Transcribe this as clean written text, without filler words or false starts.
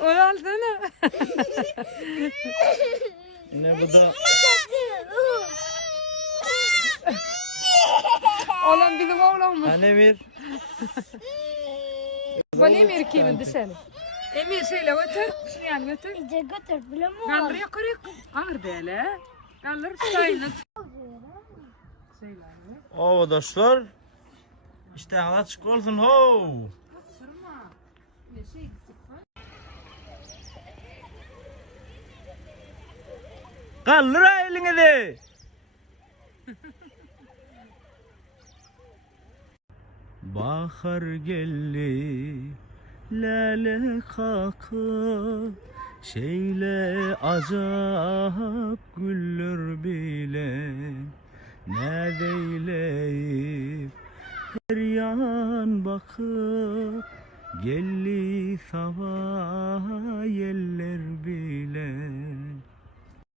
Oyalsana. Ne bu da? Oğlum bizim oğlan mı? Hani bir? Bana Emir kimin dışarı? Emir şeyle götür. Şunu yan götür. İyice götür bile mi Kaldır var? yukarı. Kaldır böyle. Kaldır sayını. Arkadaşlar. İşte hala çık olsun ho. Kaldır elini de. Bahar geldi, lale kakıp, şeyle acap güller bile, ne deyleyip, her yan bakıp, gelli sabah